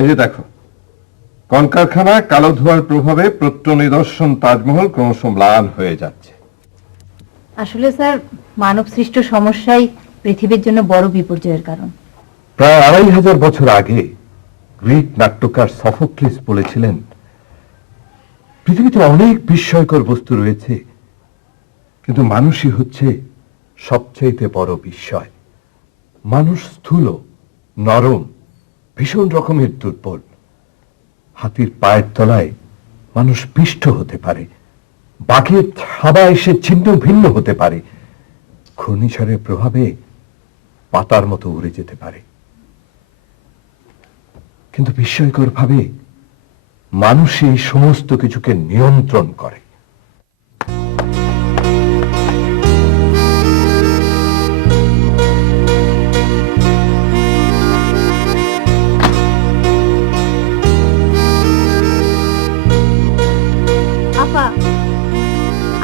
এই যে দেখো, কলকারখানায় কালো ধোঁয়ার প্রভাবে প্রত্যনিদর্শন তাজমহল ক্রমশ ম্লান হয়ে যাচ্ছে। আসলে স্যার, মানব সৃষ্ট সমস্যাই পৃথিবীর জন্য বড় বিপর্যয়ের কারণ। প্রায় 2500 বছর আগে গ্রিক নাট্যকার সফোক্লিস বলেছিলেন, পৃথিবীতে অনেক বিস্ময়কর বস্তু রয়েছে, কিন্তু মানুষই হচ্ছে সবচেয়ে বড় বিস্ময়। মানুষ স্থূল, নরম, ভীষণ রকমের দুর্বল। হাতির পায়ের তলায় মানুষ পিষ্ট হতে পারে, বাঘের থাবা এসে ছিন্ন ভিন্ন হতে পারে, ঘূর্ণিঝড়ের প্রভাবে পাতার মতো উড়ে যেতে পারে। কিন্তু বিস্ময়কর ভাবে মানুষই এই সমস্ত কিছুকে নিয়ন্ত্রণ করে।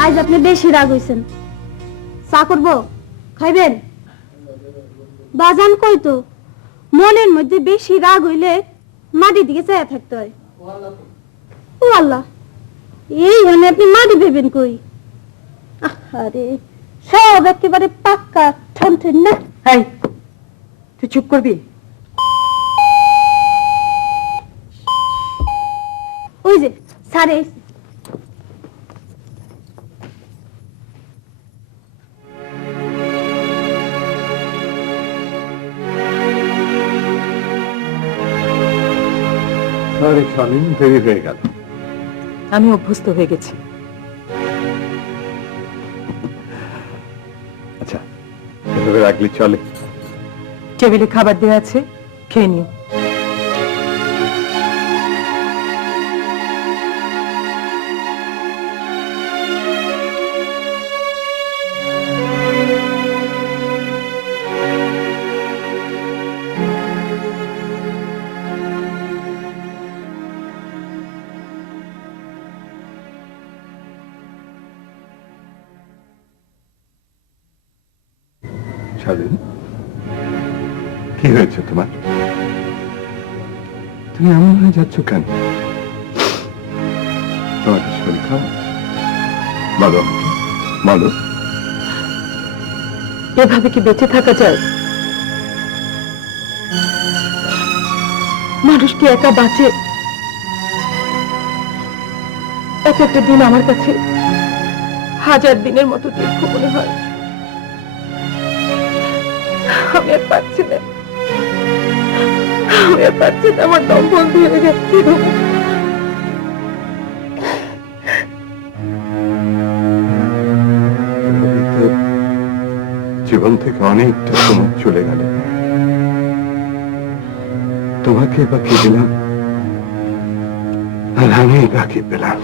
আজ আপনি বেশি রাগ হইছেন। চা করবো, খাইবেন? বাজান কই তো, মনের মধ্যে বেশি রাগ হইলে মাটির দিকে চেয়ে থাকতে হয়। ও আল্লাহ, এই হনে আপনি মাটি ভেবেন কই? আরে সব একেবারে পাক্কা ঠনঠন না। এই, তুই চুপ করবি? ওই যে সারে দেরি হয়ে গেল। আমি অভ্যস্ত হয়ে গেছি। আচ্ছা, এভাবে রাখলে চলে? টেবিলে খাবার দেওয়া আছে, খেয়ে নিও। শালীন, কি হয়েছে তোমার? তুমি এমন হয়ে যাচ্ছ কেন? তোমার শরীর খারাপ? বলো, বলো। এভাবে কি বেঁচে থাকা যায়? মানুষ কি একা বাঁচে? এক একটা দিন আমার কাছে 1000 দিনের মতো দীর্ঘ মনে হয়। আমি আর পারছি না, আমি আর পারছি না, আমার দম বন্ধ হয়ে যাচ্ছে। জীবন থেকে অনেকটা সময় চলে গেল। তোমাকে বাকি দিলাম আর আমি বাকি পেলাম।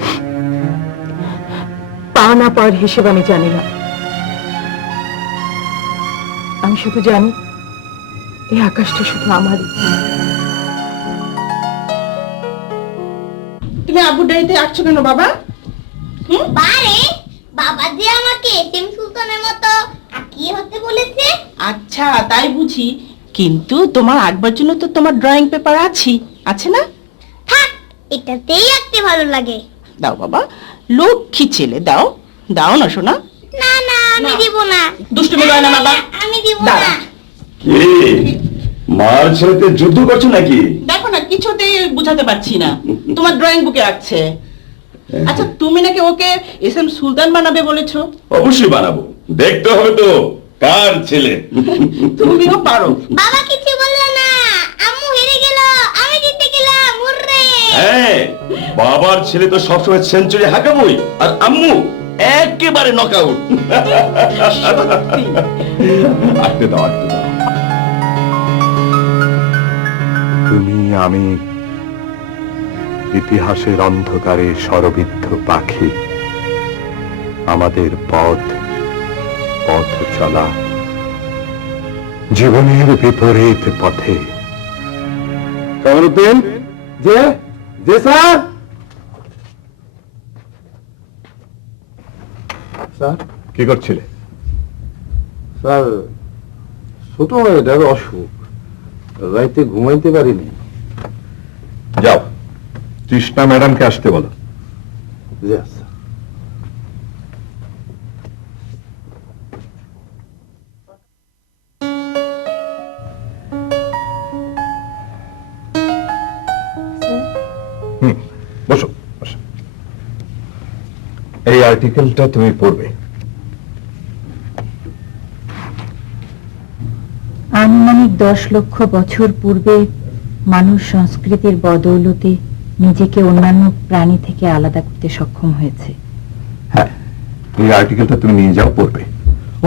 পা না পাওয়ার হিসেব আমি জানি না, আমি শুধু জানি এই আকাশটা শুধু আমারই। তুমি আবুর ডাইতে আসছো কেন বাবা? বারে বাবা যে আমাকে এটিএম সুলতানের মতো আঁকিয়ে হতে বলেছে। আচ্ছা তাই বুঝি, কিন্তু তোমার আঁকবার জন্য তো তোমার ড্রয়িং পেপার আছে না? থাক, এটাতেই আঁকতে ভালো লাগে। দাও বাবা, লক্ষ্মী ছেলে, দাও দাও না শোনা। না না, আমি দিব না। দুষ্টুমি করে না বাবা। আমি দিব দাঁড়া। না। কি মার ছেলেতে যুদ্ধ করছো নাকি? দেখো না, কিছুতেই বুঝাতে পারছি না, তোমার ড্রয়িং বুকে আঁকছে। আচ্ছা তুমি নাকি ওকে এসএম সুলতান বানাবে বলেছো? অবশ্যই বানাবো, দেখতে হবে তো কার ছেলে। তুমিও পারো। বাবা কিছু বললো না, আম্মু হেরে গেল, আমি জিতে গেলাম। হুররে! হ্যাঁ, বাবার ছেলে তো সবসময় সেঞ্চুরি হাঁকাবই, আর আম্মু একেবারে নকআউট। সত্যি। আঁকতে দাও, আঁকতে দাও। তুমি আমি ইতিহাসের অন্ধকারে শরবিদ্ধ পাখি, আমাদের পথ চলা জীবনের বিপরীত পথে। কামরুদ্দিন, যে স্যার। স্যার, কি করছিলে? স্যার ছোট মেয়েটার অসুখ, রাইতে ঘুমাইতে পারিনি। যাও, তৃষ্ণা ম্যাডামকে আসতে বলো। জি স্যার। বসো বসো। এই আর্টিকেলটা তুমি পড়বে। আনুমানিক 10 লক্ষ বছর পূর্বে মানুষ সংস্কৃতির বদৌলতে নিজেকে অন্যান্য প্রাণী থেকে আলাদা করতে সক্ষম হয়েছে। হ্যাঁ, এই আর্টিকেলটা তুমি নিয়ে যাও, পড়বে।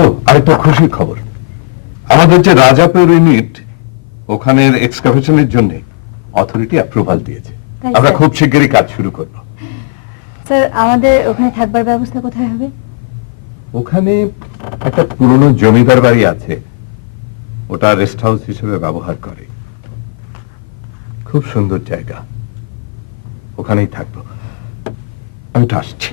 ও, আরেকটা খুশির খবর, আমাদের যে রাজাপুর ইউনিট, ওখানের এক্সকাভেশনের জন্য অথরিটি অ্যাপ্রুভাল দিয়েছে। তাই আমরা স্যার? খুব শিগগিরই কাজ শুরু করব। স্যার, আমাদের ওখানে থাকবার ব্যবস্থা কোথায় হবে? ওখানে একটা পুরনো জমিদার বাড়ি আছে, ওটা রেস্ট হাউস হিসেবে ব্যবহার করে। খুব সুন্দর জায়গা, ওখানেই থাকবো। আমি তো আসছি।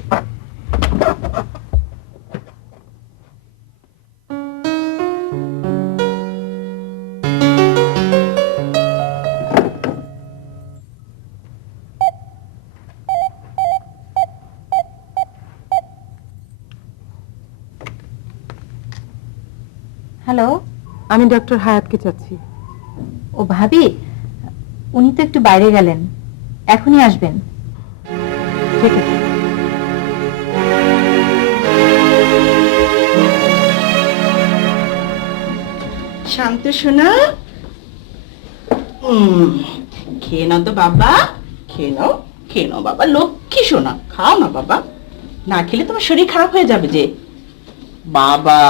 হ্যালো। আমি ডক্টর হায়াতকে চাচ্ছি। ও ভাবি, উনি তো একটু বাইরে গেলেন, এখনই আসবেন। ঠিক আছে। শান্ত শোনা, খেয়ে নাও তো বাবা, খেয়ে নাও, খেয়ে নাও বাবা, লক্ষ্মী শোনা, খাও না বাবা, না খেলে তোমার শরীর খারাপ হয়ে যাবে যে। বাবা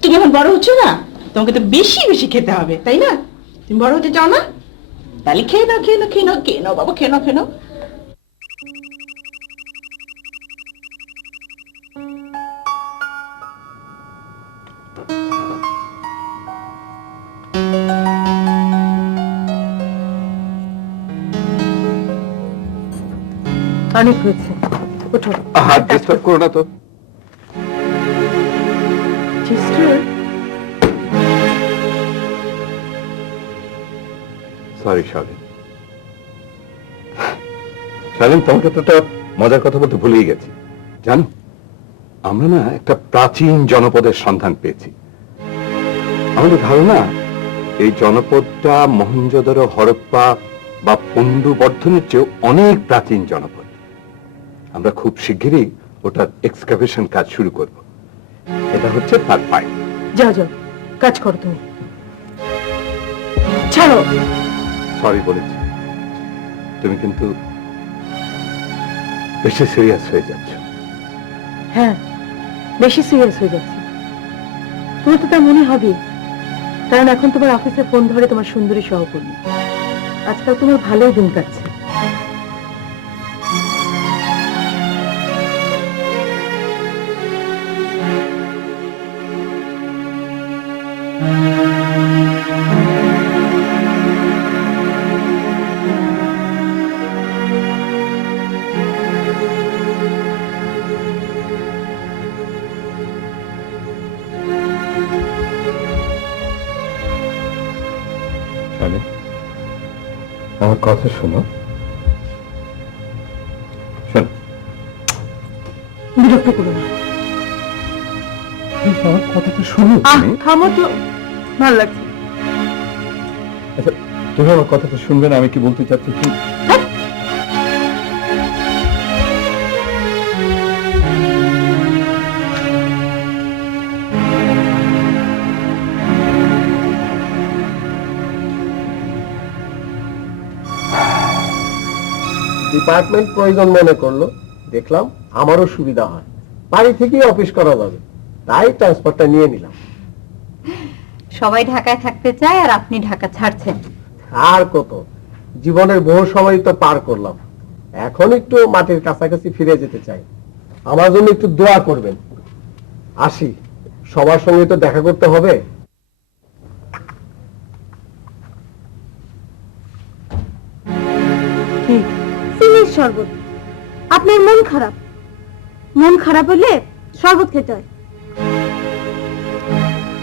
তুমি এখন বড় হচ্ছ না, তোমাকে তো বেশি বেশি খেতে হবে, তাই না? তুমি বড় হতে চাও না? তাহলে খেয়ে নাও, খেয়ে নাও, খেয়ে নাও, খেয়ে নাও বাবা, খেয়ে নাও, খেয়ে নাও। অনেক হয়েছে, ওঠো। হাত ডিস্টার্ব করো না তো। Sister, sorry শালিন। শালিন, তোমাকে তো একটা মজার কথা বলতে ভুলেই গেছি। জানো, আমরা না একটা প্রাচীন জনপদের সন্ধান পেয়েছি। আমাদের ধারণা এই জনপদটা মহেঞ্জোদারো, হরপ্পা বা পন্ডু বর্ধনের চেয়েও অনেক প্রাচীন জনপদ। আমরা খুব শিগগিরই ওটার এক্সকাভেশন কাজ শুরু করব। এটা হচ্ছে তার পাই। যাও যাও, কাজ করো তুমি। ছাড়ো। সরি বলেছি, তুমি কিন্তু বেশি সিরিয়াস হয়ে যাচ্ছ। হ্যাঁ, বেশি সিরিয়াস হয়ে যাচ্ছে। তোমার তো তা মনে হবে, কারণ এখন তোমার অফিসে ফোন ধরে তোমার সুন্দরী সহকর্মী। আজকাল তোমার ভালোই দিন কাটছে। মানে আমার কথা শোনো, শোনো, বিরক্ত করো না। প্লিজ আমার কথাটা শোনো তুমি। থামো তো, ভালো লাগছে। আচ্ছা, তুমি আমার কথাটা শুনবে না? আমি কি বলতে চাচ্ছি কি, ডিপার্টমেন্ট প্রয়োজন মনে করলো, দেখলাম আমারও সুবিধা হয়, বাড়ি থেকেই অফিস করা যাবে, তাই ট্রান্সফারটা নিয়ে নিলাম। সবাই ঢাকায় থাকতে চায় আর আপনি ঢাকা ছাড়ছেন। আর কত, জীবনের বহু সময় তো পার করলাম, এখন একটু মাটির কাছাকাছি ফিরে যেতে চাই। আমার জন্য একটু দোয়া করবেন। আসি, সবার সঙ্গে তো দেখা করতে হবে। কি? চিনির শরবত। আপনার মন খারাপ, মন খারাপ হলে শরবত খেতে হয়।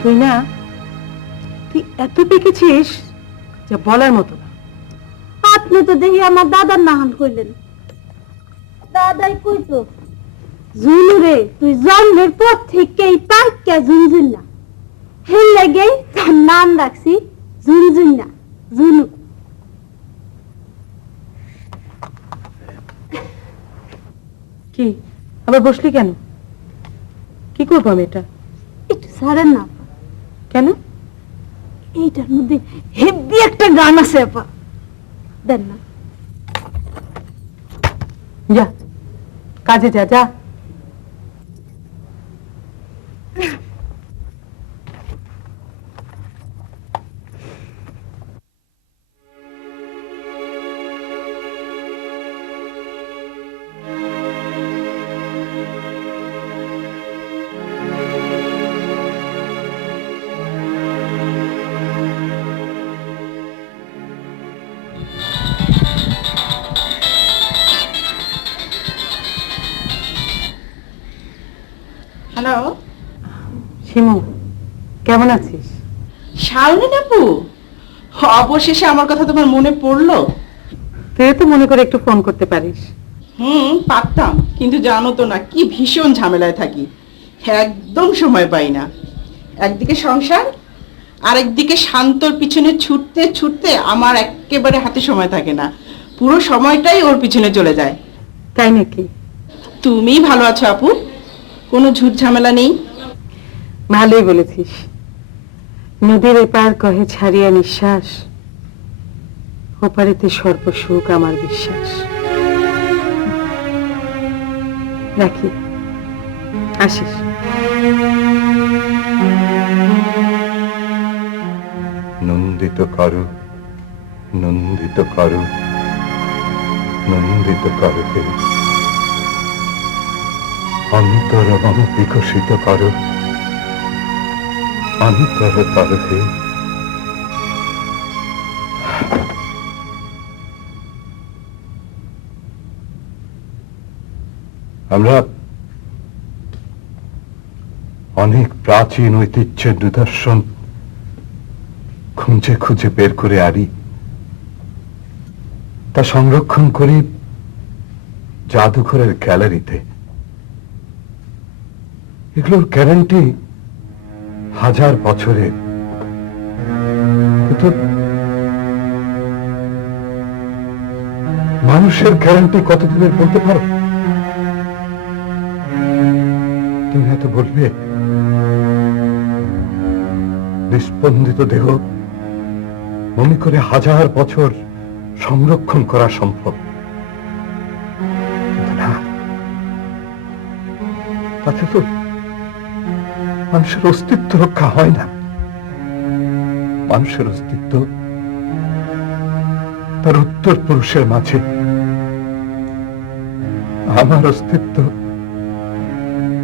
তুই না, তুই এত পেকেছিস যা বলার মতো না। আপনি তো দেখি আমার দাদার নাহান কইলেন। দাদাই কইতো, জুনু রে তুই জন্মের পর থেকেই পাইকা ঝুনঝুন্না, হেল লাগে তার নাম রাখছি ঝুনঝুন্না, জুনু। কি আবার বসলি কেন? কি করবো আমি এটা? একটু ছাড়েন না, কেন? এইটার মধ্যে হেভি একটা গান আছে আপা, দেন না। যা কাজে যা, যা। হ্যালো, শিমু, কেমন আছিস? শাওনিন আপু, অবশেষে আমার কথা তোমার মনে পড়লো? তুই তো মনে করে একটু ফোন করতে পারিস। পারতাম, কিন্তু জানো তো না কি ভীষণ ঝামেলায় থাকি, একদম সময় পাই না। একদিকে সংসার, আরেকদিকে শান্তর পিছনে ছুটতে ছুটতে আমার একেবারে হাতে সময় থাকে না, পুরো সময়টাই ওর পিছনে চলে যায়। তাই নাকি? তুমি ভালো আছো আপু? কোনো ঝুট ঝামেলা নেই? ভালোই বলেছিস। নদীর এপার কহে ছাড়িয়া নিঃশ্বাস, ওপারেতে সর্বসুখ আমার বিশ্বাস। রাখি, আসিস। নন্দিত করো, নন্দিত করো, নন্দিত করো হে, অন্তর মম বিকশিত করো, অন্তর করো হে। আমরা অনেক প্রাচীন ঐতিহ্যের নিদর্শন খুঁজে খুঁজে বের করে আনি, তা সংরক্ষণ করি জাদুঘরের গ্যালারিতে। এগুলোর গ্যারান্টি 1000 বছরের, কিন্তু মানুষের গ্যারান্টি কতদিনের বলতে পারো? তুমি হয়তো বলবে নিস্পন্দিত দেহ মনে করে 1000 বছর সংরক্ষণ করা সম্ভব, কিন্তু না, তাতে তো মানুষের অস্তিত্ব রক্ষা হয় না। মানুষের অস্তিত্ব তার উত্তর পুরুষের মাঝে, আমার অস্তিত্ব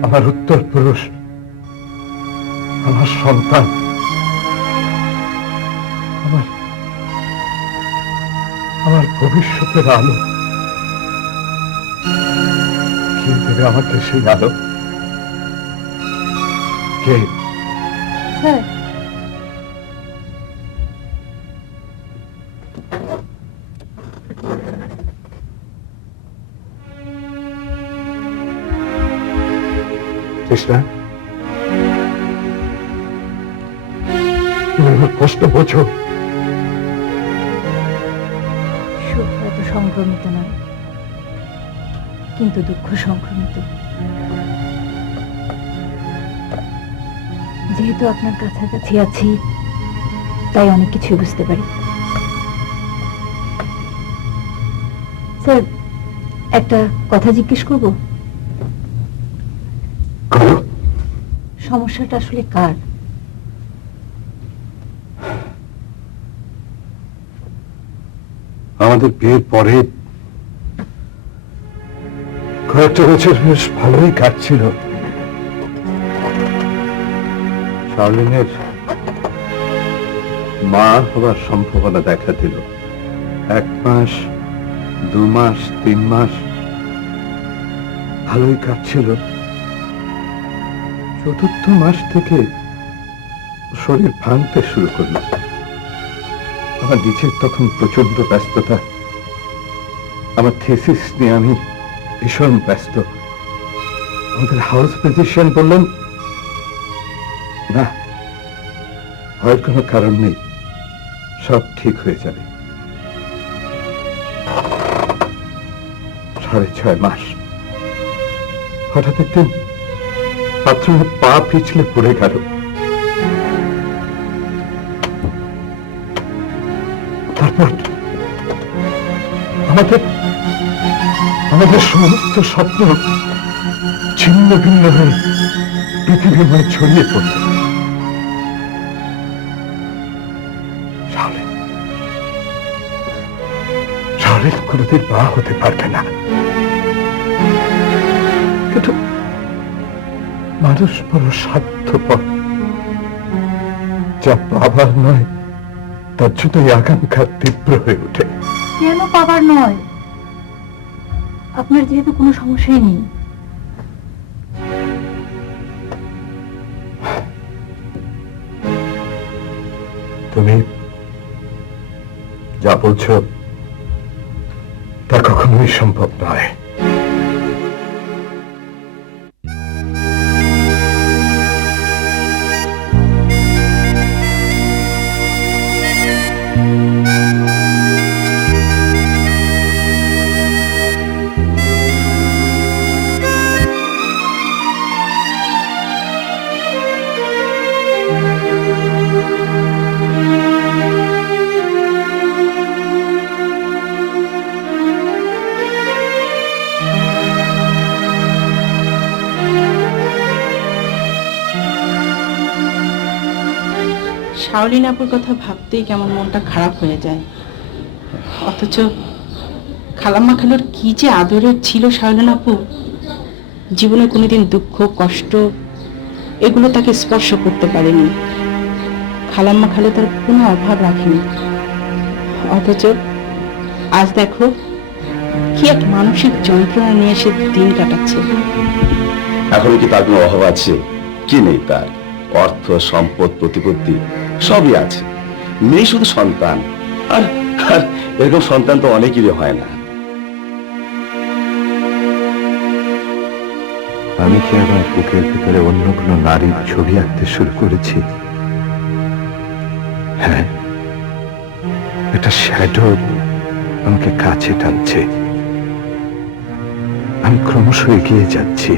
আমার উত্তর পুরুষ, আমার সন্তান, আমার আমার ভবিষ্যতের আলো। কে দেবে আমাকে সেই আলো? কে? স্যার, পারতিস না? তুমি আমার কষ্ট বোঝো। সুখ হয়তো সংক্রমিত নয়, কিন্তু দুঃখ সংক্রমিত। যেহেতু আপনার কাছাকাছি আছি, তাই অনেক কিছু বুঝতে পারি। স্যার, একটা কথা জিজ্ঞেস করব? সমস্যাটা আসলে কার? আমাদের বিয়ের পরে কয়েকটা বছর বেশ ভালোই কাটছিল। শার্লিনের মা হবার সম্ভাবনা দেখা দিল। 1 মাস, 2 মাস, 3 মাস ভালোই কাটছিল। 4র্থ মাস থেকে শরীর ভাঙতে শুরু করলো। আমার নিজের তখন প্রচন্ড ব্যস্ততা। আমার থিসিস নিয়ে আমি ভীষণ ব্যস্ত। আমাদের হাউস ফিজিশিয়ান বললেন, না, ভয়ের কোনো কারণ নেই, সব ঠিক হয়ে যাবে। 6.5 মাস। হঠাৎ একদিন বাথরুমে পা পিছলে পড়ে গেল। তারপর আমাদের সমস্ত স্বপ্ন ছিন্ন ভিন্ন হয়ে পৃথিবীময় ছড়িয়ে পড়ল। শার্লিন কোনোদিন মা হতে পারবে না। কিন্তু মানুষ বড় স্বার্থপর। যা বাবার নয়, তার জন্য এই আকাঙ্ক্ষা তীব্র হয়ে ওঠে। কেন পাবার নয়? আপনার যেহেতু কোনো সমস্যাই নেই। তুমি যা বলছো তা কখনোই সম্ভব নয়। শাওলিন আপুর কথা ভাবতেই কেমন মনটা খারাপ হয়ে যায়। অথচ খালাম্মা খালুর কি যে আদরের ছিল শাওলিন আপু। জীবনে কোনোদিন দুঃখ, কষ্ট এগুলো তাকে স্পর্শ করতে পারেনি। খালাম্মা খালু তার কোনো অভাব রাখেনি। অথচ আজ দেখো কি এক মানসিক যন্ত্রণা নিয়ে সে দিন কাটাচ্ছে। এখন কি তার কোনো অভাব আছে? কি নেই তার? অর্থ, সম্পদ, প্রতিপত্তি সবই আছে। নেই শুধু সন্তান। আর আর এরকম সন্তান তো অনেকেরই হয় না। আমি কি আমার বুকের ভিতরে অন্য কোনো নারীর ছবি আঁকতে শুরু করেছি? হ্যাঁ, একটা শ্যাডো আমাকে কাছে টানছে। আমি ক্রমশ এগিয়ে যাচ্ছি,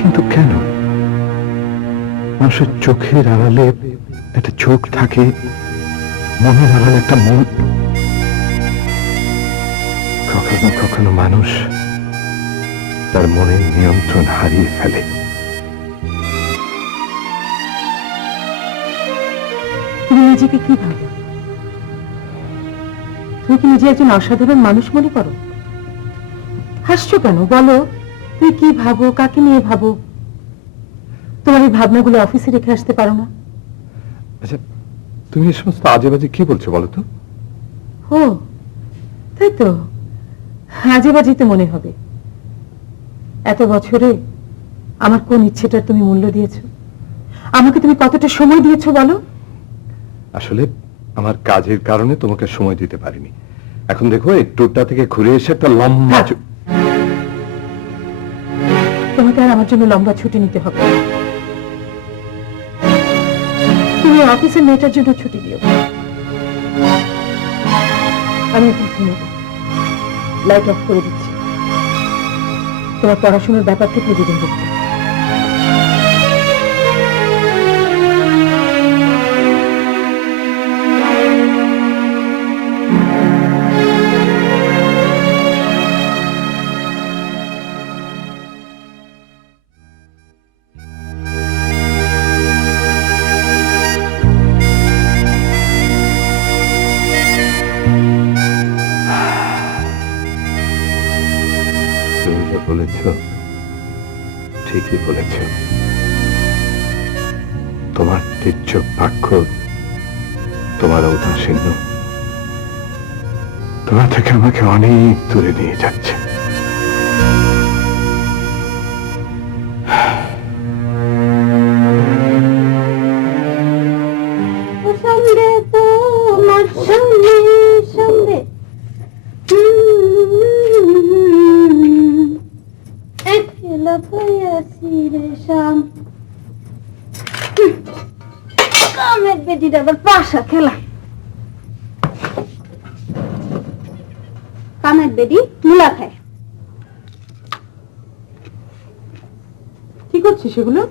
কিন্তু কেন? মানুষের চোখের আড়ালে একটা চোখ থাকে, মনের আড়ালে একটা মন। কখনো কখনো মানুষ তার মনের নিয়ন্ত্রণ হারিয়ে ফেলে। তুমি নিজেকে কি ভাবো? তুমি কি নিজে একজন অসাধারণ মানুষ মনে করো? হাসছো কেন বলো? তুমি কি ভাবো, কাকে নিয়ে ভাবো? তোমার এই ভাবনাগুলো অফিসে রেখে আসতে পারো না? আচ্ছা, তুমি এই সমস্ত আজে বাজে কি বলছো বলো তো? ও তাই তো, আজে বাজে তো মনে হবে। এত বছরে আমার কোন ইচ্ছেটার তুমি মূল্য দিয়েছো? আমাকে তুমি কতটা সময় দিয়েছো বলো? আসলে আমার কাজের কারণে তোমাকে সময় দিতে পারিনি। এখন দেখো, এই ট্যুরটা থেকে ঘুরে এসে একটা লম্বা তোমাকে আর আমার জন্য লম্বা ছুটি নিতে হবে না। তুমি অফিসের মেয়েটার জন্য ছুটি দিও। আমি এখন ঘুমাবো, লাইট অফ করে দিচ্ছি। তোমার পড়াশোনার ব্যাপার থেকে দুদিন দেখছি। তুমি যা বলেছ ঠিকই বলেছ। তোমার তীর্যক বাক্য, তোমার ঔদাসীন্য তোমার থেকে আমাকে অনেক দূরে নিয়ে যাচ্ছে। সঙ্গে তোমার সঙ্গে সঙ্গে একলা পাইয়াছি রে শাম। কামের বেটিটা আবার পাশা খেলা। কামের বেটি মূলা খায়। কি করছিস সেগুলো?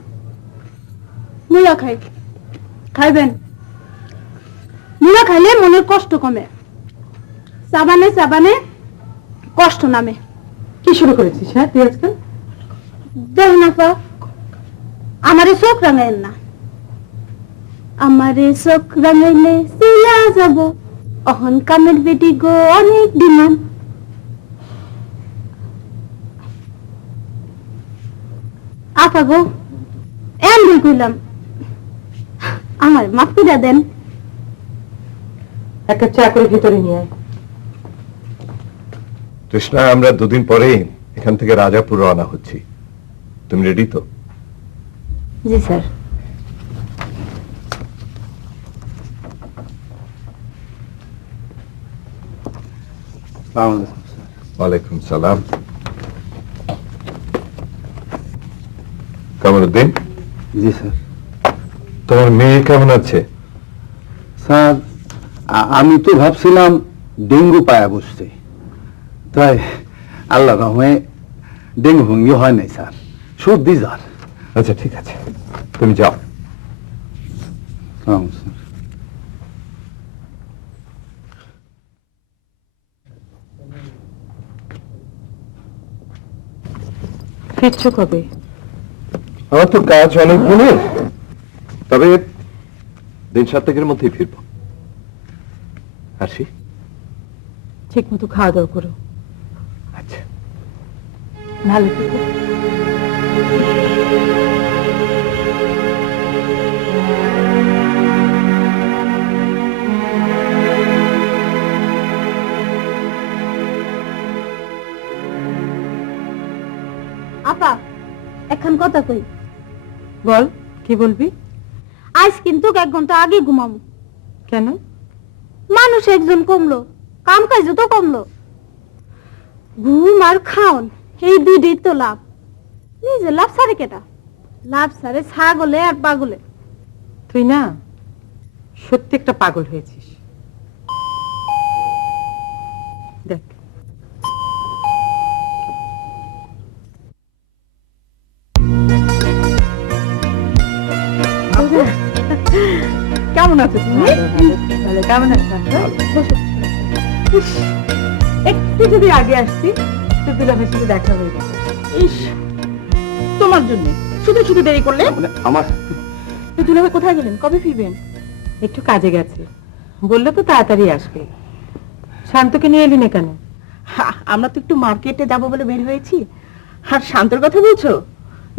মূলা খাই, খাইবেন? মূলা খাইলে মনের কষ্ট কমে, সাবানে সাবানে কষ্ট নামে। কি শুরু করেছিস? হ্যাঁ, তুই আজকাল দেখুন আপা, আমারে চোখ রাঙাইন না। আমারে চোখ রাঙাইলে সিলা যাব, অহন কামের বেটি গো অনেক ডিমান্ড। আপা গো, এম ভুল কইলাম, আমার মাফ করে দেন। এক কাপ চা করে ভেতরে নিয়ে আয়। তৃষ্ণা, আমরা দুদিন পরে এখান থেকে রাজাপুর রওনা হচ্ছি। তুমি রেডি তো? জি স্যার। ওয়ালাইকুম সালাম। কামরুদ্দিন। জি স্যার। তোমার মেয়ে কেমন আছে? স্যার, আমি তো ভাবছিলাম ডেঙ্গু পায়া বসছে, তাই আল্লাহ রহমে ডেঙ্গু ভঙ্গি হয় নাই স্যার, সর্দি জ্বর। আচ্ছা ঠিক আছে, তুমি যাও। স্যার, ফিরছো কবে? আমার তো কাজ অনেকগুলো, তবে দিন 7 মধ্যেই ফিরবো। আসি। ঠিক মতো খাওয়া দাওয়া করো। আচ্ছা। ভালো থেকো। আপা, এখন কথা কই। বল, কি বলবি? আজ কিন্তু 1 ঘন্টা আগে ঘুমামু। কেন? মানুষ একজন কমলো, কাম কাজ তো কমলো। ঘুম আর খাওন এই দুইটাই তো লাভ। নিজে লাভ সারে কেটা? লাভ সারে ছাগলে আর পাগলে। তুই না সত্যি একটা পাগল হয়েছিস। দেখ, কেমন আছো তুমি? ভালো। কেমন আছিস? একটু যদি আগে আসতি তো দুলাভাইয়ের সাথে দেখা হয়ে যেত। ইস, তোমার জন্য শুধু শুধু দেরি করলে। আমার দুলাভাই কোথায় গেলেন? কবে ফিরবেন? একটু কাজে গেছে, বললো তো তাড়াতাড়ি আসবে। শান্তকে নিয়ে এলি না কেন? আমরা তো একটু মার্কেটে যাবো বলে বের হয়েছি। আর শান্তর কথা বলছো?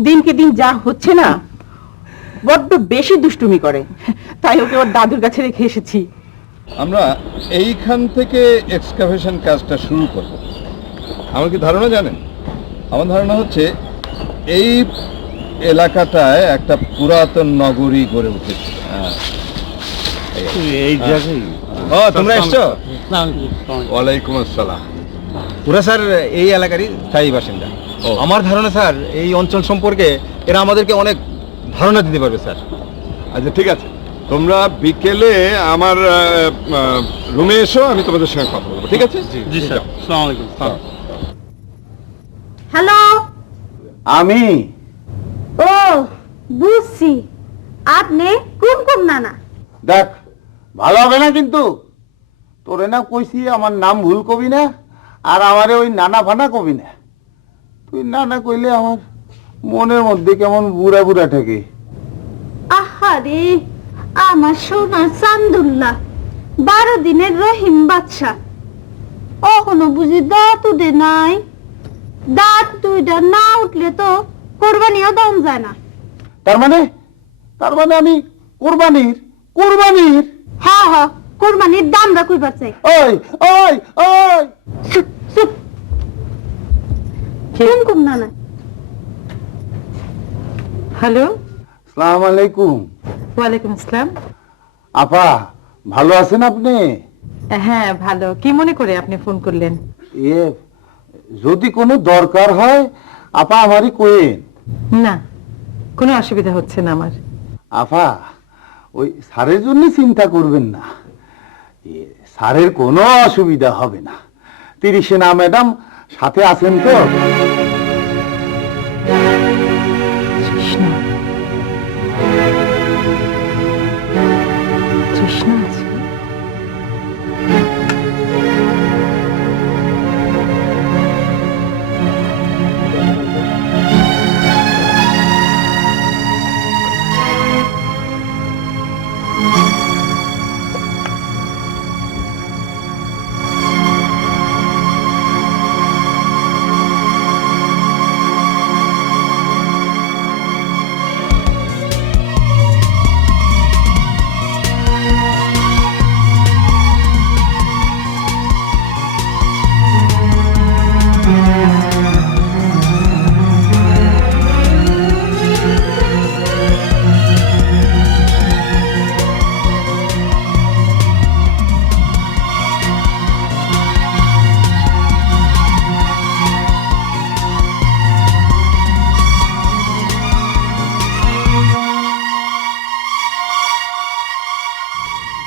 দিনকে দিন যা হচ্ছে না, বড্ড বেশি দুষ্টুমি করে, তাই ওকে ওর দাদুর কাছে রেখে এসেছি। আমরা এইখান থেকে এক্সকাভেশন কাজটা শুরু করব। আমার কি ধারণা জানেন? আমার ধারণা হচ্ছে এই এলাকাটায় একটা পুরাতন নগরী গড়ে উঠেছে। এই জায়গায় ও, তোমরা এসছো? ওয়ালাইকুম আসসালাম। পুরা স্যার এই এলাকারই স্থায়ী বাসিন্দা। আমার ধারণা স্যার এই অঞ্চল সম্পর্কে এরা আমাদেরকে অনেক ধারণা দিতে পারবে স্যার। আচ্ছা ঠিক আছে, তোমরা বিকেলে আমার রুমে এসো, আমি তোমাদের সঙ্গে কথা বলবো, ঠিক আছে? জি স্যার, আসসালামু আলাইকুম। হ্যালো। আমি ও বুঝছি, আপনি কুমকুম নানা। দেখ, ভালো হবে না কিন্তু। তোরে না কইছি আমার নাম ভুল কবি না, আর আমারে ওই নানা ফানা কবি না। তুই নানা কইলে আমার মনের মধ্যে কেমন বুড়া বুড়া ঠেকে। আহারে আমার সোনা চান্দুল্লাহ, 12 দিনের রহিম বাদশা, কখনো বুঝি দাঁত উঠে নাই? দাঁত দুইটা না উঠলে তো কোরবানিও দম যায় না। তার মানে আমি কোরবানির হ্যাঁ হ্যাঁ, কোরবানির দাম রাখবার চাই। ওই ওই ওই চুপ চুপ। কুমকুম নানা। হ্যালো। আসসালামু আলাইকুম। ওয়ালাইকুম আসসালাম। আপা, ভালো আছেন আপনি? হ্যাঁ ভালো। কি মনে করে আপনি ফোন করলেন? যদি কোনো দরকার হয় আপা আমারই কইেন। না, কোনো অসুবিধা হচ্ছে না আমার। আপা, ওই স্যারের জন্য চিন্তা করবেন না, স্যারের কোনো অসুবিধা হবে না। 30 না ম্যাডাম সাথে আছেন তো? তৃষ্ণা আছে।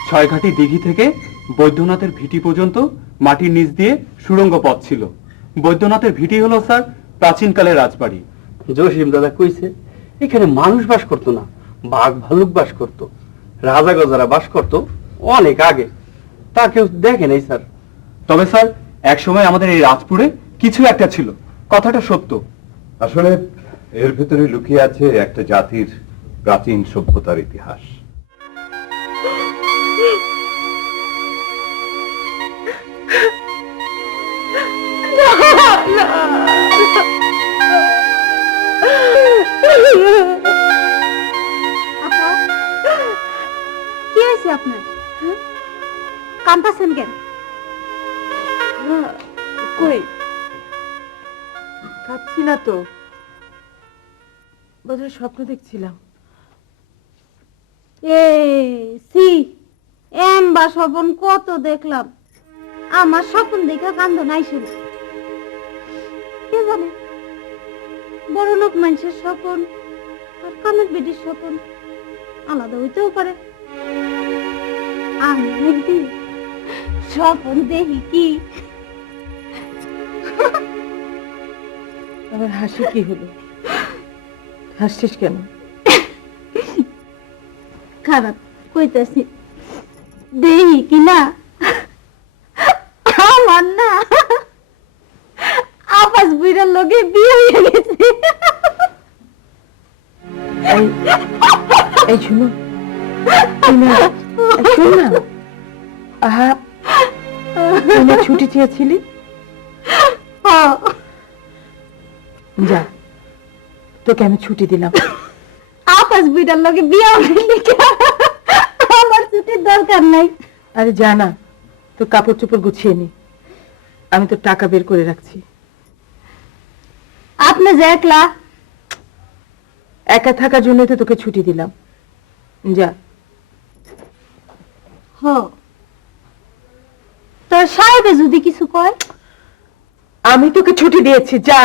ছয়ঘাটি দিঘি থেকে বৈদ্যনাথের ভিটি পর্যন্ত মাটির নিচ দিয়ে সুড়ঙ্গ পথ ছিল। বৈদ্যনাথের ভিটি হলো স্যার প্রাচীনকালের রাজবাড়ি। জসিম দাদা কইছে এখানে মানুষ বাস করতো না, বাঘ ভালুক বাস করতো, রাজা গজারা বাস করতো অনেক আগে। তা কেউ দেখে নাই স্যার। তবে স্যার একসময় আমাদের এই রাজপুরে কিছু একটা ছিল, কথাটা সত্য। আসলে এর ভেতরে লুকিয়ে আছে একটা জাতির প্রাচীন সভ্যতার ইতিহাস। আপা, কি হয়েছে আপনার? কাঁদতেছেন কেন? কই, কাঁদছি না তো, বোধহয় স্বপ্ন দেখছিলাম। এমবা স্বপন কত দেখলাম, আমার স্বপন দেখা কান্দ নাই ছিল। কে জানে, বড় লোক মানুষের স্বপন আর কামের বেটির স্বপন আলাদা হইতেও পারে। আমি একদিন স্বপন দেখি কি, আমার হাসি কি হলো? হাসছিস কেন? খারাপ কইতাছি, দেখি কি না আমার না আপাস বুইরার লগে বিয়ে হয়ে গেছে। এই শুনো, শোন না, আহা তুই না ছুটি চেয়েছিলি? যা, তোকে আমি ছুটি দিলাম। আপাস বুইরার লগে বিয়ে হয়ে গেছে, আমার ছুটির দরকার নাই। আরে যা না, তোর কাপড় চোপড় গুছিয়ে নি, আমি তো টাকা বের করে রাখছি। আপনি যে একলা, একা থাকার জন্য তো তোকে ছুটি দিলাম, যা। তোর সাহেবে যদি কিছু কয়? আমি তোকে ছুটি দিয়েছি, যা।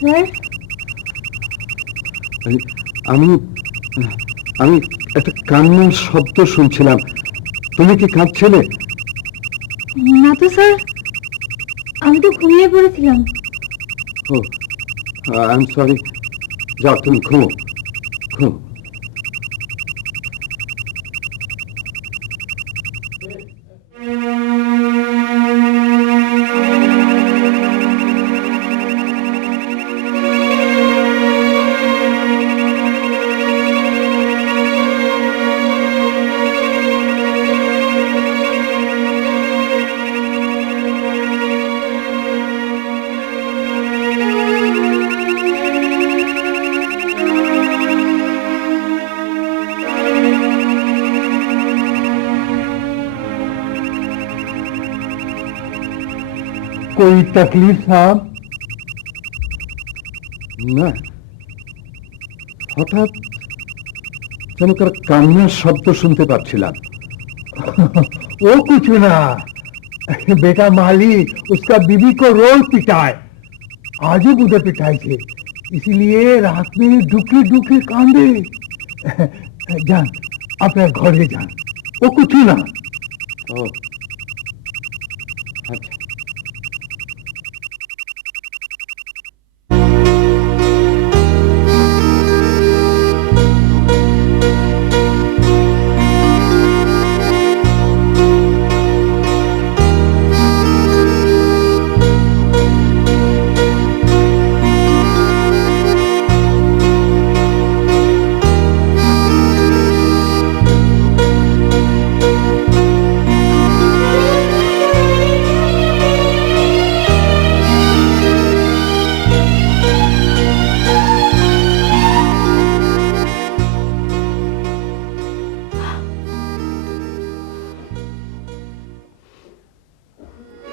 স্যার আমি আমি একটা কান্নার শব্দ শুনছিলাম। তুমি কি কাঁদছিলে? না তো স্যার, আমি তো ঘুমিয়ে পড়েছিলাম। ও আই এম সরি। যাও তুমি ঘুমো ঘুমো। कोई तकलीफ साहब? না, হঠাৎ যেন তার কান্নার শব্দ শুনতে পাচ্ছিলাম। वो कुछ ना, बेटा माली उसका बीवी को रोज पिटाए, आज ही बुधे पिटाई थे, इसलिए रात में डुके डुके कांदे। जान अपने घरे जान, वो कुछ ना। ও আচ্ছা।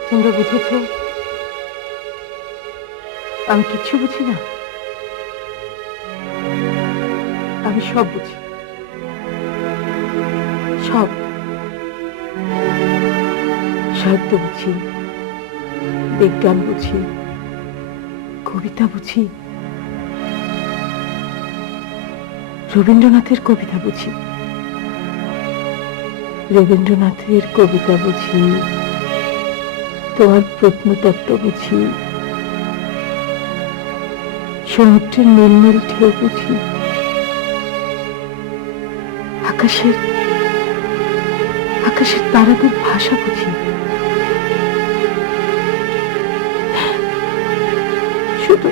তোমরা বুঝেছ আমি কিচ্ছু বুঝি না? আমি সব বুঝি, সব। সাহিত্য বুঝি, বিজ্ঞান বুঝি, কবিতা বুঝি, রবীন্দ্রনাথের কবিতা বুঝি, রবীন্দ্রনাথের কবিতা বুঝি, তোমার প্রত্নতত্ত্ব বুঝি, সমুদ্রের নীল নীল ঢেউ বুঝি, আকাশের তারাদের ভাষা বুঝি। শুধু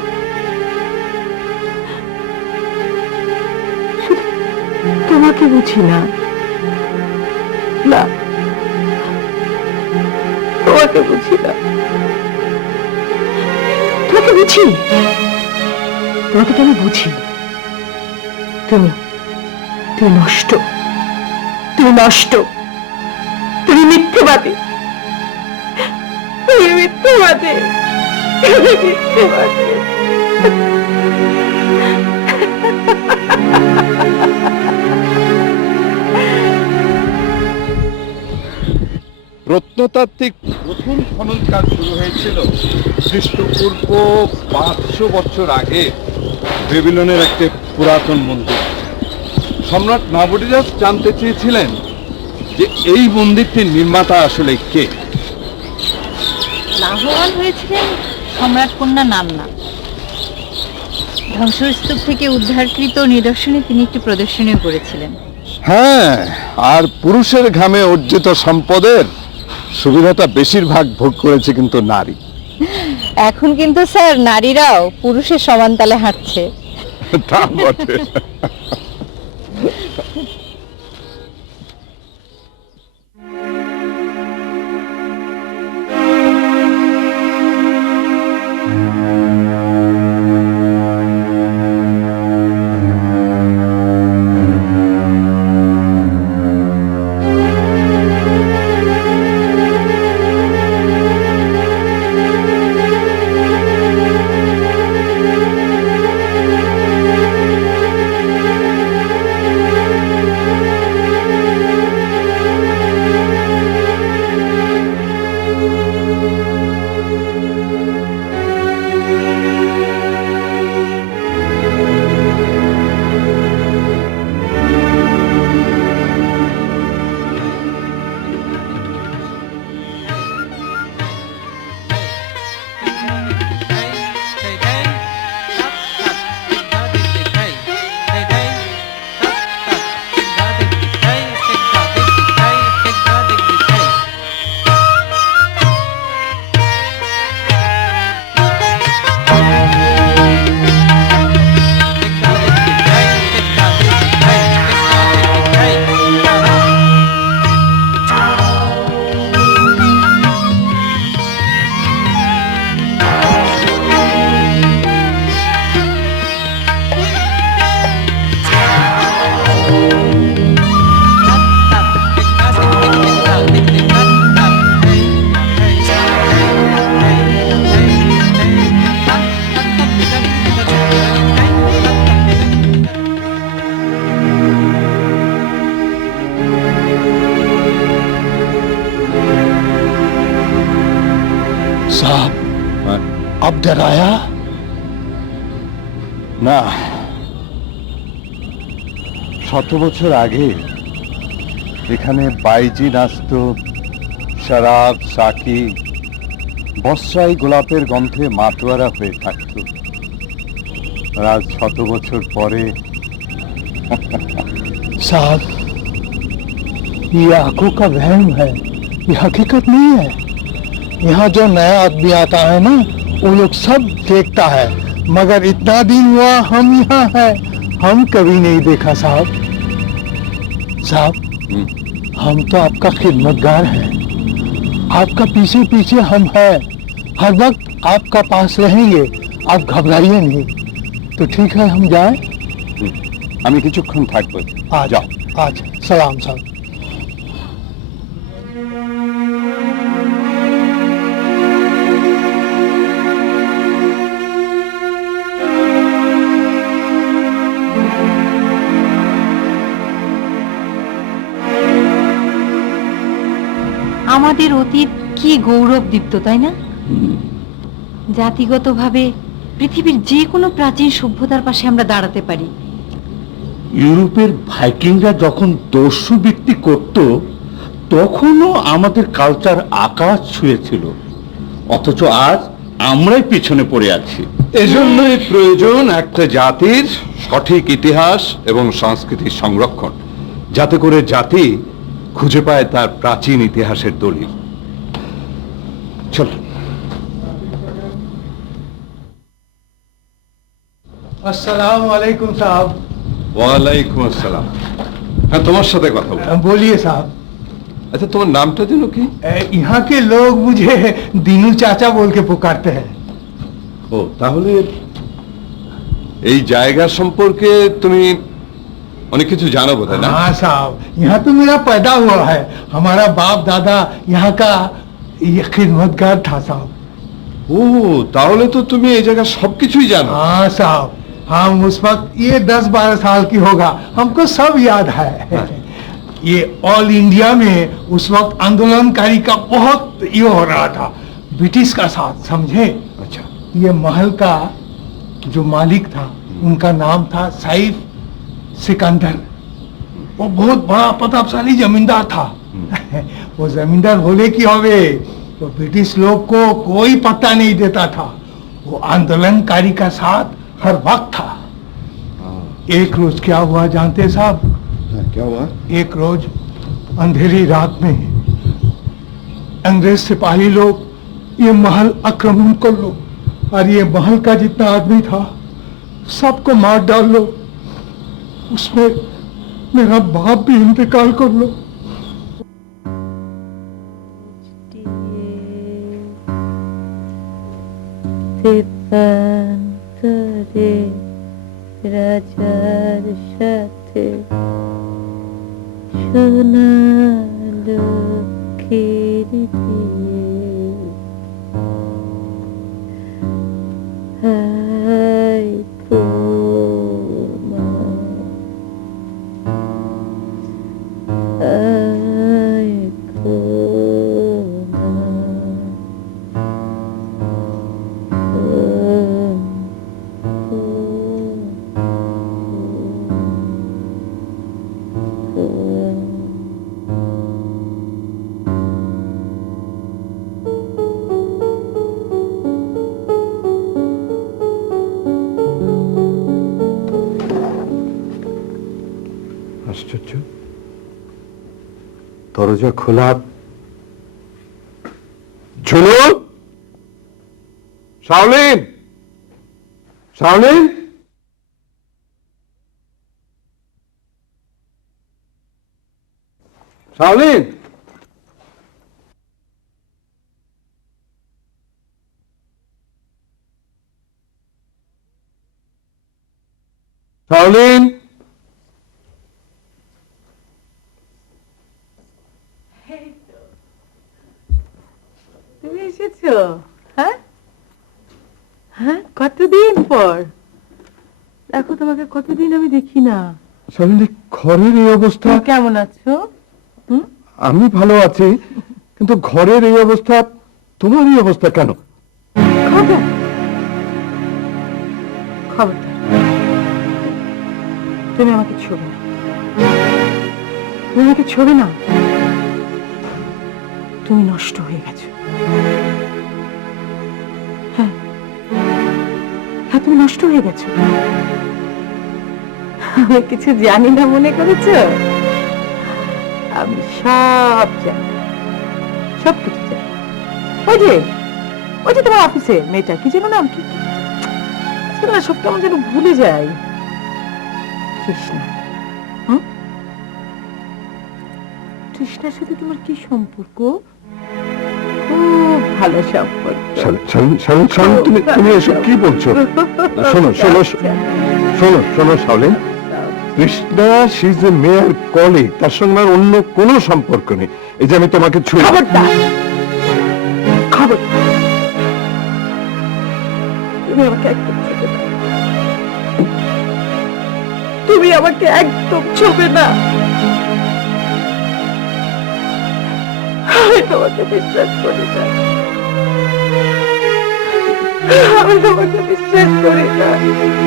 তোমাকে বুঝি না। না, তোমাকে বুঝি না। তোমাকে বুঝি, তোমাকে তো আমি বুঝি। তুমি নষ্ট, তুমি নষ্ট, তুমি মিথ্যেবাদী, তুমি মিথ্যেবাদী, তুমি মিথ্যেবাদী। প্রত্নতাত্ত্বিক প্রথম খনন কাজ শুরু হয়েছিল খ্রিস্টপূর্ব 500 বছর আগে বেবিলনের একটি পুরাতন মন্দির। সম্রাট নাবুকডনেছর জানতে চেয়েছিলেন যে এই মন্দিরটির নির্মাতা আসলে কে। লাভবান হয়েছিলেন সম্রাট কন্যা নান্না। ধ্বংসস্তূপ থেকে উদ্ধারকৃত নিদর্শনে তিনি একটি প্রদর্শনীও করেছিলেন। হ্যাঁ, আর পুরুষের ঘামে অর্জিত সম্পদের সুবিধাটা বেশিরভাগ ভোগ করেছে কিন্তু নারী। এখন কিন্তু স্যার নারীরাও পুরুষের সমান তালে হাঁটছে। তা বটে। डराया? না, 100 বছর আগে এখানে বাইজি নাচত, শরাব, সাকি, বস্রাই গোলাপের গন্ধে মাতোয়ারা হয়ে থাকত। আর আজ 100 বছর পরে साहब, ये आंखों का वहम है, ये हकीकत नहीं है। यहाँ जो नया आदमी आता है ना, वो लोग सब देखता है, मगर इतना दिन हुआ हम यहाँ हैं, हम कभी नहीं देखा साहब। साहब, हम तो आपका खिदमतगार हैं, आपका पीछे पीछे हम हैं, हर वक्त आपका पास रहेंगे, आप घबराइए नहीं। तो ठीक है, हम जाएं? আমি কিছুক্ষণ থাকবো। आज आज सलाम साहब। আমাদের অতীত কি গৌরবদীপ্ত, তাই না? জাতিগতভাবে পৃথিবীর যে কোনো প্রাচীন সভ্যতার পাশে আমরা দাঁড়াতে পারি। ইউরোপের ভাইকিংরা যখন দস্যুবৃত্তি করত, তখনও আমাদের কালচার আকাশ ছুঁয়েছিল, অথচ আজ আমরাই পিছনে পড়ে আছি। এজন্যই প্রয়োজন একটা জাতির সঠিক ইতিহাস এবং সংস্কৃতির সংরক্ষণ, যাতে করে জাতি খুঁজে পায় তার প্রাচীন ইতিহাসের দলিল। চল। अस्सलाम वालेकुम साहब। ওয়ালাইকুম আসসালাম। হ্যাঁ, তোমার সাথে কথা বল। बोलिए साहब। আচ্ছা, তোমার নামটা যেন কি? यहाँ के लोग मुझे दीनू चाचा बोल के पुकारते हैं। ও, তাহলে এই জায়গা সম্পর্কে তুমি অনেক কিছু জানো বোধ হয়, না? हाँ साहब, यहाँ तो मेरा पैदा हुआ है, हमारा बाप दादा यहाँ का ये खिदमतगार था साहब। ও, তাহলে তো তুমি এই জায়গা সবকিছুই জানো। हाँ साहब, हम उस वक्त ये 10-12 साल की होगा, हमको सब याद है। ये ऑल इंडिया में उस वक्त आंदोलनकारी का बहुत ये हो रहा था, ब्रिटिश का साथ, समझे? अच्छा। ये महल का जो मालिक था, उनका नाम था सैफ सिकंदर। वो बहुत बड़ा प्रतापशाली जमींदार था। वो जमींदार होले की होवे, तो ब्रिटिश लोग को कोई पता नहीं देता था। वो आंदोलनकारी का साथ हर वक्त था। एक रोज क्या हुआ जानते साहब? क्या हुआ? एक रोज अंधेरी रात में अंग्रेज सिपाही लोग ये महल आक्रमण कर लो, और ये महल का जितना आदमी था सबको मार डाल लो, उसमें मेरा बाप भी इंतकाल कर लो। রাজার সাথে সোনা লক্ষ্মীর দিয়ে হায় কোমা হায় কোমা আশ্চর্য, দরজা খোলা। ঝুনু, শাওলিন, শাওলিন, শাওলিন। শাওলিন, তুমি এসেছো? হ্যাঁ হ্যাঁ, কতদিন পর দেখো, তোমাকে কতদিন আমি দেখি না। শাওলিন, ঘরের এই অবস্থা। তুমি কেমন আছো? আমি ভালো আছি, কিন্তু ঘরের এই অবস্থা, তোমার এই অবস্থা কেন? খবরদার, তুমি আমাকে ছবি না, তুমি আমাকে ছবি না, তুমি নষ্ট হয়ে গেছো। হ্যাঁ হ্যাঁ, তুমি নষ্ট হয়ে গেছো। আমি কিছু জানি না মনে করেছো? আমি সব জানি, সব কিছু জানি। ওই যে তোমার অফিসে মেয়েটা, কি যেন নাম, কি সব কেমন যেন ভুলে যাই। তৃষ্ণা। তৃষ্ণার সাথে তোমার কি সম্পর্ক? খুব ভালো সম্পর্ক। তুমি এসব কি বলছো? শোনো শোনো শোনো শোনো Shaolin, Krishna she is a mayor colleague, তার সঙ্গে আর অন্য কোনো সম্পর্ক নেই। এই যে আমি তোমাকে ছুঁয়ে খবরদার, খবরদার, তুমি আমাকে একদম ছোবে না, তুমি আমাকে একদম ছোবে না। আমি তোমাকে বিশ্বাস করি না, আমি তোমাকে বিশ্বাস করি না, আমি তোমাকে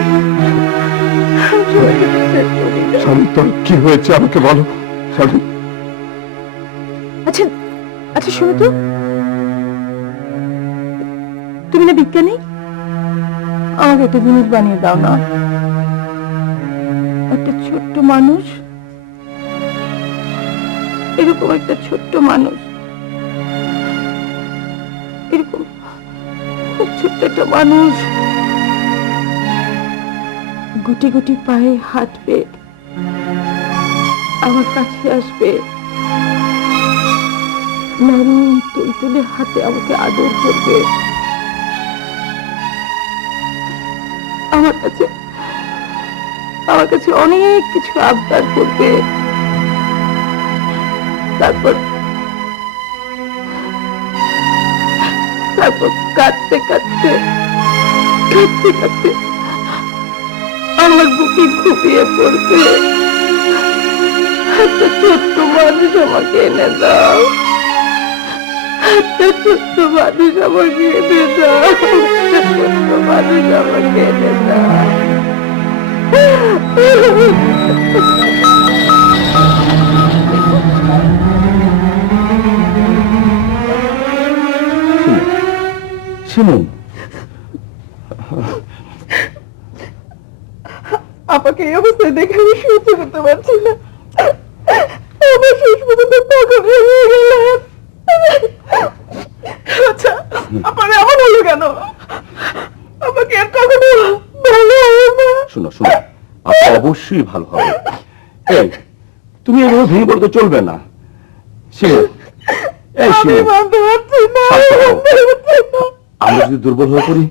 বিশ্বাস করি না। শাওলিন, তোর কি হয়েছে আমাকে বলো শাওলিন। আচ্ছা আচ্ছা, শোনো তো, তুমি না বিজ্ঞানী, আমাকে একটা জিনিস বানিয়ে দাও না। একটা ছোট্ট মানুষ, এরকম একটা ছোট্ট মানুষ, এরকম খুব ছোট্ট একটা মানুষ, গুটি গুটি পায়ে হাঁটবে, আমার কাছে আসবে, নরম তুলতুলে হাতে আমাকে আদর করবে, আমার কাছে অনেক কিছু আবদার করবে, তারপর কাঁদতে কাঁদতে কাঁদতে কাঁদতে আমার বুকে ঘুমিয়ে পড়বে। একটা ছোট্ট মানুষ আমাকে এনে দাও, একটা ছোট্ট মানুষ আমাকে এনে দাও, একটা ছোট্ট মানুষ আমাকে এনে দাও। শিমুল, আমাকে এই অবস্থায় দেখে আমি সহ্য করতে পারছি না। আমার শেষ পর্যন্ত পাগল হয়ে গেলাম। আচ্ছা, আমার এমন হলো কেন? আমাকে আর কখনো ভালো হবে না। শোনো শোনো, আপনি অবশ্যই ভালো হবে। এই, তুমি এভাবে ভেঙে পড়তে চলবে না। শিমুল, এই আমি শিমুল, মানতে পারছি না, শান্ত হও। মানতে পারছি না। আমরা যদি দুর্বল হয়ে পড়ি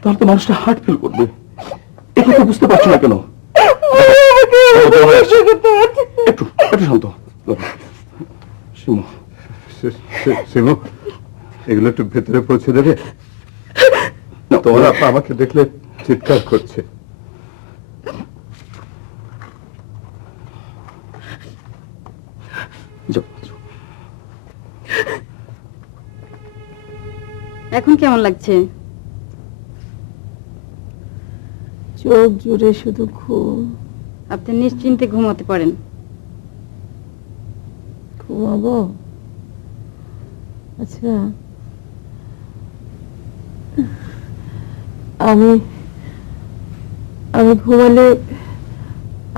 তাহলে তো মানুষটা হার্ট ফেল করবে। একটু তো বুঝতে পারছো না কেন? একটু একটু শান্ত হও। শিমু, শিমু, এগুলো একটু ভেতরে পৌঁছে দেবে? তোমার আপা আমাকে দেখলে চিৎকার করছে। যাও। এখন কেমন লাগছে? চোখ জুড়ে শুধু ঘুম। আপনি নিশ্চিন্তে ঘুমাতে পারেন। ঘুমাবো? আচ্ছা, আমি ঘুমালে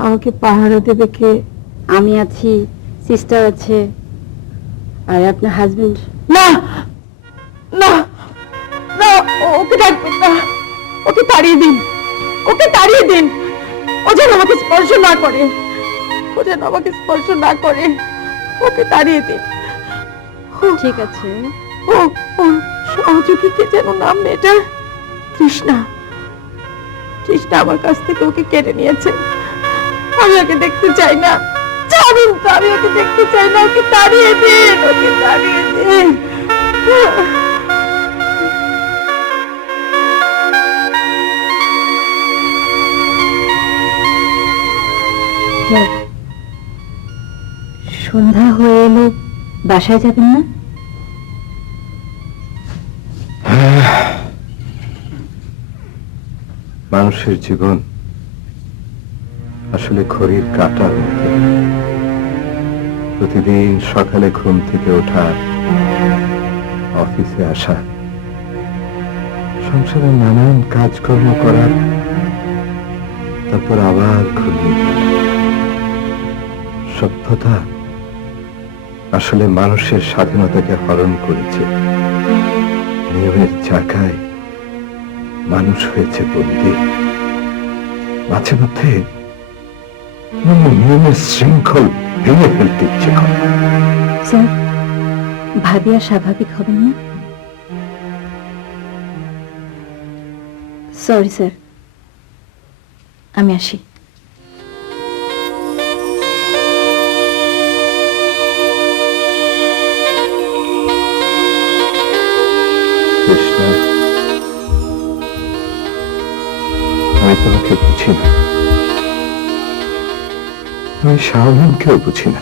আমাকে পাহারা দেবে কে? আমি আছি, সিস্টার আছে, আর আপনার হাজবেন্ড। না না না, ওকে ডাকবেন না, ওকে তাড়িয়ে দিন, ওকে তাড়িয়ে দিন। ও যেন আমাকে স্পর্শ না করে, ও যেন আমাকে স্পর্শ না করে, ওকে তাড়িয়ে দিন। ঠিক আছে। ও সহযোগী কে যেন নাম মেয়েটার? তৃষ্ণা। তৃষ্ণা আমার কাছ থেকে ওকে কেড়ে নিয়েছে। আমি ওকে দেখতে চাই না, জানেন তো, আমি ওকে দেখতে চাই না। ওকে তাড়িয়ে দিন, ওকে তাড়িয়ে দিন। সন্ধ্যা হয়ে এলো, বাসায় যাবেন না? মানুষের জীবন আসলে ঘড়ির কাঁটার মতো। প্রতিদিন সকালে ঘুম থেকে ওঠা, অফিসে আসা, সংসারের নানান কাজকর্ম করা, তারপর আবার ঘুমিয়ে পড়া। সভ্যতা আসলে মানুষের স্বাধীনতাকে হরণ করেছে। নিয়মের জায়গায় মানুষ হয়েছে বন্দী। মাঝে মধ্যে নিয়মের শৃঙ্খল ভেঙে ফেলতে ইচ্ছে করে। স্যার, ভাবি আর স্বাভাবিক হবেন না? সরি স্যার, আমি আসি। কৃষ্ণা, আমি তোমাকে বুঝি না। আমি শাওনকেও বুঝি না।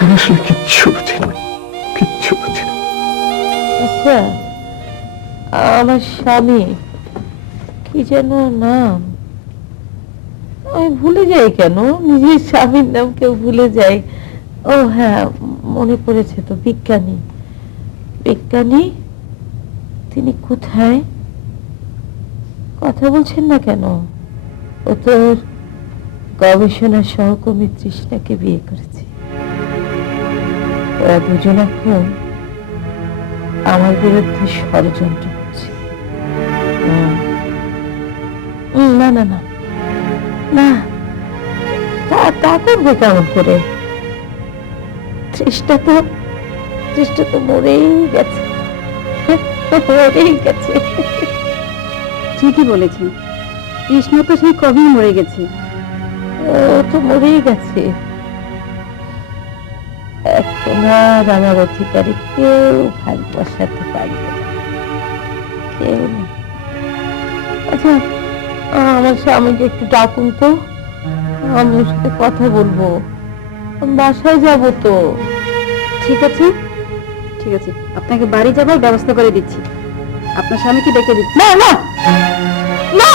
আমি আসলে কিচ্ছু বুঝি না, কিচ্ছু বুঝি না। আচ্ছা, আমার স্বামী কি যেন নাম, আমি ভুলে যাই কেন? নিজের স্বামীর নাম কেউ ভুলে যায়। ও হ্যাঁ, মনে পড়েছে তো, বিজ্ঞানী। বিজ্ঞানী, তিনি কোথায়? কথা বলছেন না কেন? ও তোর গবেষণার সহকর্মী তৃষ্ণাকে বিয়ে করেছে। ওরা দুজন এখন আমার বিরুদ্ধে ষড়যন্ত্র করছে। না না না না, তা করবে কেমন করে? তৃষ্ণা তো মরেই গেছে, মরেই গেছে। ঠিকই বলেছেন, কৃষ্ণ তো সেই কবেই মরে গেছে। ও তো মরেই গেছে। এখন আর আমার অধিকারী কেউ ভাগ বসাতে পারবে না, কেউ না। আচ্ছা, আমার স্বামীকে একটু ডাকুন তো, আমি ওর সাথে কথা বলবো। আমি বাসায় যাবো তো। ঠিক আছে, ঠিক আছে, আপনাকে বাড়ি যাবার ব্যবস্থা করে দিচ্ছি। আপনার স্বামীকে ডেকে দিচ্ছি। না না না,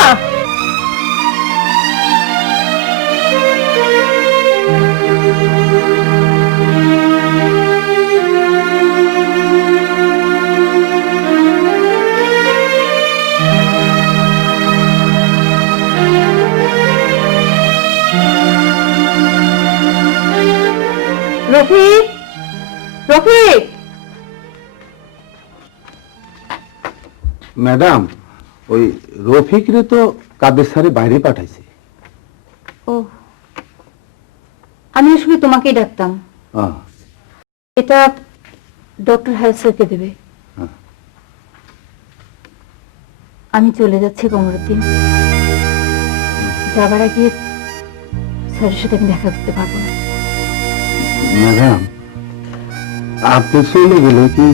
রফিক, রফিক। ম্যাডাম, ওই রফিকরে তো কাদের স্যারে বাইরে পাঠাইছে। ও, আমি আসলে তোমাকেই ডাকতাম। এটা ডক্টর হ্যারিসকে দেবে। আমি চলে যাচ্ছি কমরুদ্দিন। যাবার আগে স্যারের সাথে আমি দেখা করতে পারবো না। ম্যাডাম, আপনি চলে গেলে কি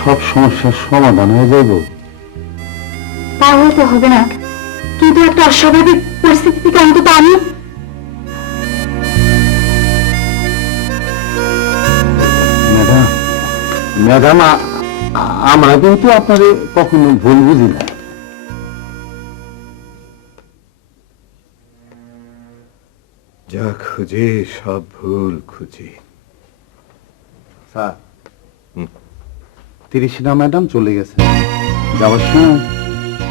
সব সমস্যার সমাধান হয়ে যাইব? তা হয়তো হবে না, কিন্তু একটা অস্বাভাবিক পরিস্থিতি থেকে অন্তত আমি ম্যাডাম, ম্যাডাম, আমরা কিন্তু আপনার কখনো ভুল বুঝি না। যা খুঁজে সব ভুল খুঁজে। স্যার, তৃষ্ণা ম্যাডাম চলে গেছে। যাওয়ার সময়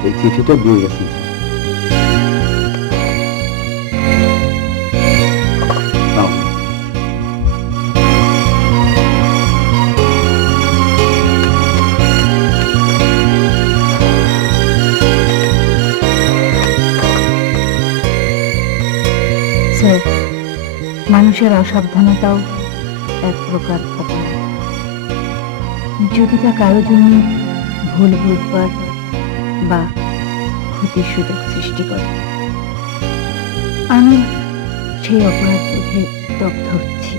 এই চিঠিটা দিয়ে গেছেন। স্যার, মানুষের অসাবধানতাও এক প্রকার অপরাধ। যদি তা কারো জন্য ভুল বুঝবার বা ক্ষতির সুযোগ সৃষ্টি করে, আমি সেই অপরাধ বোধে দগ্ধ হচ্ছি।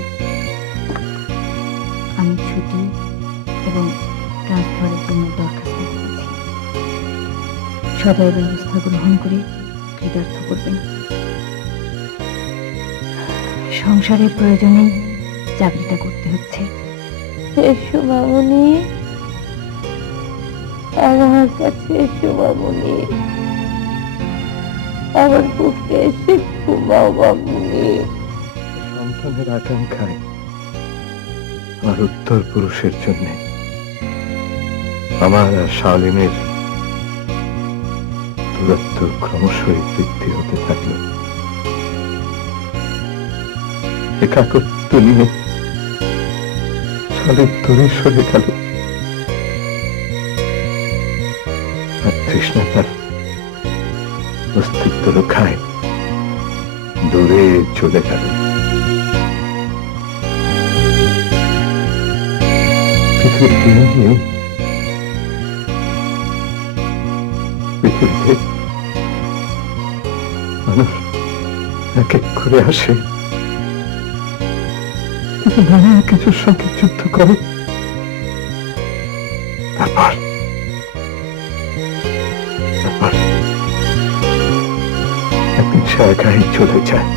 আমি ছুটি এবং ট্রান্সফারের জন্য দরখাস্ত করেছি। সদয় ব্যবস্থা গ্রহণ করে কৃতার্থ করবেন। সংসারের প্রয়োজনে চাকরিটা করতে হচ্ছে। এসো মামনি, আমার কাছে এসো মামুনি, আমার বুকে এসে ঘুমাও মামুনি। সন্তানের আকাঙ্ক্ষায় আমার উত্তর পুরুষের জন্য আমার আর শালিনের দূরত্ব ক্রমশই বৃদ্ধি হতে থাকলো। একাকত্ব নিয়ে শালিন দূরে সরে গেল, আর তৃষ্ণা তার অস্তিত্ব রক্ষায় দূরে চলে গেল। পৃথিবীতে মানুষ এক এক করে আসে, কিন্তু নানা কিছুর সঙ্গে যুদ্ধ করে, তারপর একদিন সে একাই চলে যায়।